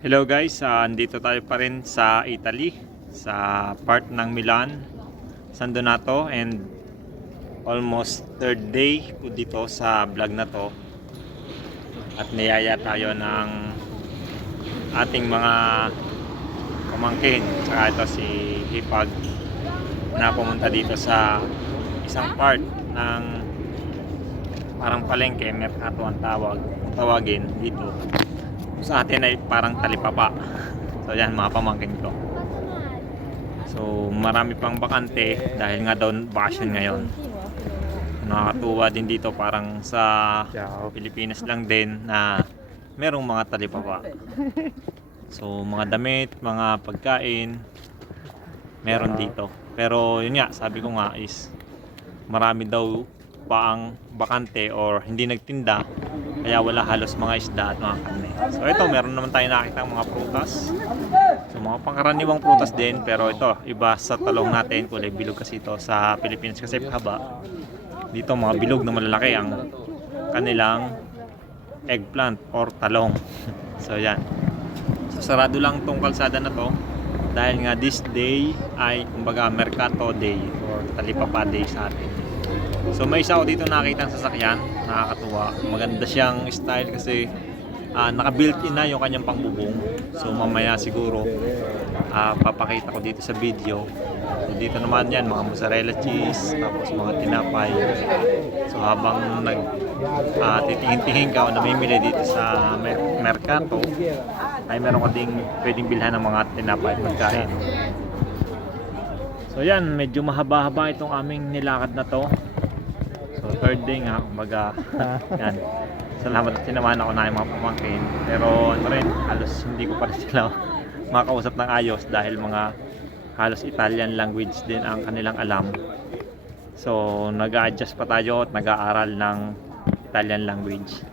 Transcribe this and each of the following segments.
Hello guys, ah, andito tayo pa rin sa Italy, sa part ng Milan, San Donato and almost third day ko dito sa vlog na to. At niyaya tayo ng ating mga pamangkin, tsaka ito si Hipag na pumunta dito sa isang part ng parang palengke, merkato ang tawag, tawagin dito sa atin ay parang talipapa. So yan mga pamangkin ko. So marami pang bakante dahil nga daw bakasyon ngayon. Nakakatuwa din dito parang sa Pilipinas lang din na merong mga talipapa. So mga damit, mga pagkain, meron dito. Pero yun nga, sabi ko nga is marami daw pa ang bakante or hindi nagtinda kaya wala halos mga isda at mga karne. So ito, meron naman tayo nakita mga prutas. So mga pangkaraniwang prutas din pero ito, iba sa talong natin, kulay bilog kasi ito sa Pilipinas kasi haba. Dito mga bilog na malalaki ang kanilang eggplant or talong. so yan. So sarado lang tong kalsada na to dahil nga this day ay kumbaga Mercato Day or Talipapa Day sa atin. So may isa ako dito nakita ng sasakyan, nakakatuwa. Maganda siyang style kasi ah, naka-built-in na yung kanyang pangbubong. So mamaya siguro ah, papakita ko dito sa video. So dito naman yan, mga mozzarella cheese, tapos mga tinapay. So habang nag ah, titingin-tingin ka o namimili dito sa mer- Mercato, ay meron ka ding pwedeng bilhan ng mga tinapay at pagkain. So yan, medyo mahaba-haba itong aming nilakad na to. Third day nga, kumbaga, yan. Salamat at sinamahan ako na yung mga pamangkin. Pero ano rin, halos hindi ko pa rin sila makausap ng ayos dahil mga halos Italian language din ang kanilang alam. So nag-adjust pa tayo at nag-aaral ng Italian language.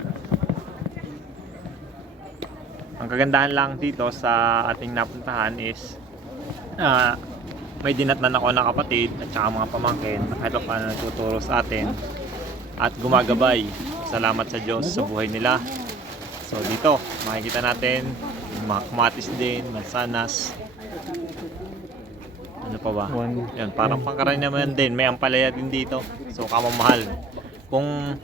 Ang kagandahan lang dito sa ating napuntahan is ah, may dinatnan ako ng kapatid at saka mga pamangkin na kahit pa paano nagtuturo sa atin at gumagabay. Salamat sa Diyos sa buhay nila. So dito, makikita natin mga kamatis din, mansanas. Ano pa ba? One. Yan, parang pangkaraniwan din. May ampalaya din dito. So kamamahal. Kung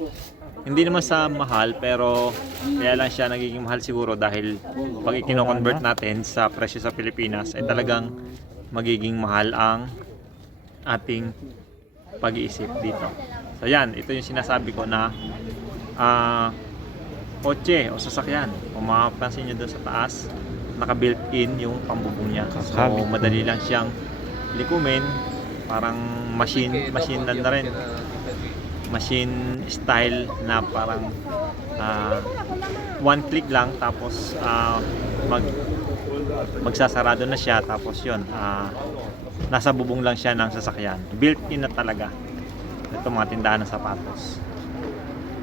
hindi naman sa mahal pero kaya lang siya nagiging mahal siguro dahil pag ikino-convert natin sa presyo sa Pilipinas ay talagang magiging mahal ang ating pag-iisip dito. So yan, ito yung sinasabi ko na ah kotse o sasakyan. Kung mapapansin nyo doon sa taas, naka-built-in yung pambubong niya. So madali lang siyang likumin. Parang machine, machine na, na rin. Machine style na parang ah, one click lang tapos ah, mag magsasarado na siya tapos yon nasa bubong lang siya ng sasakyan. Built-in na talaga ito mga tindahan ng sapatos.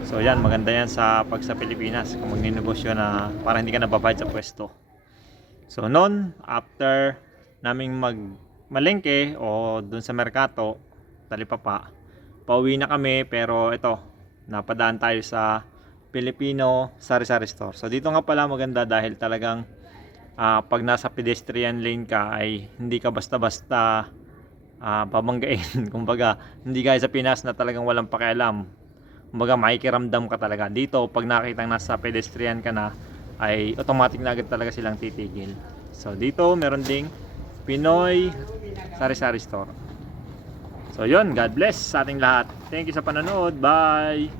So yan maganda yan sa pag sa Pilipinas kung magninegosyo na para hindi ka nababayad sa pwesto. So noon after naming mag malengke o dun sa merkato talipapa pauwi na kami pero ito napadaan tayo sa Filipino sari-sari store so dito nga pala maganda dahil talagang ah, pag nasa pedestrian lane ka ay hindi ka basta-basta ah, babanggain. Kumbaga, hindi gaya sa Pinas na talagang walang pakialam. Kumbaga, makikiramdam ka talaga. Dito, pag nakita nasa pedestrian ka na, ay automatic na agad talaga silang titigil. So, dito, meron ding Pinoy Sari-Sari Store. So, yun. God bless sa ating lahat. Thank you sa panonood. Bye!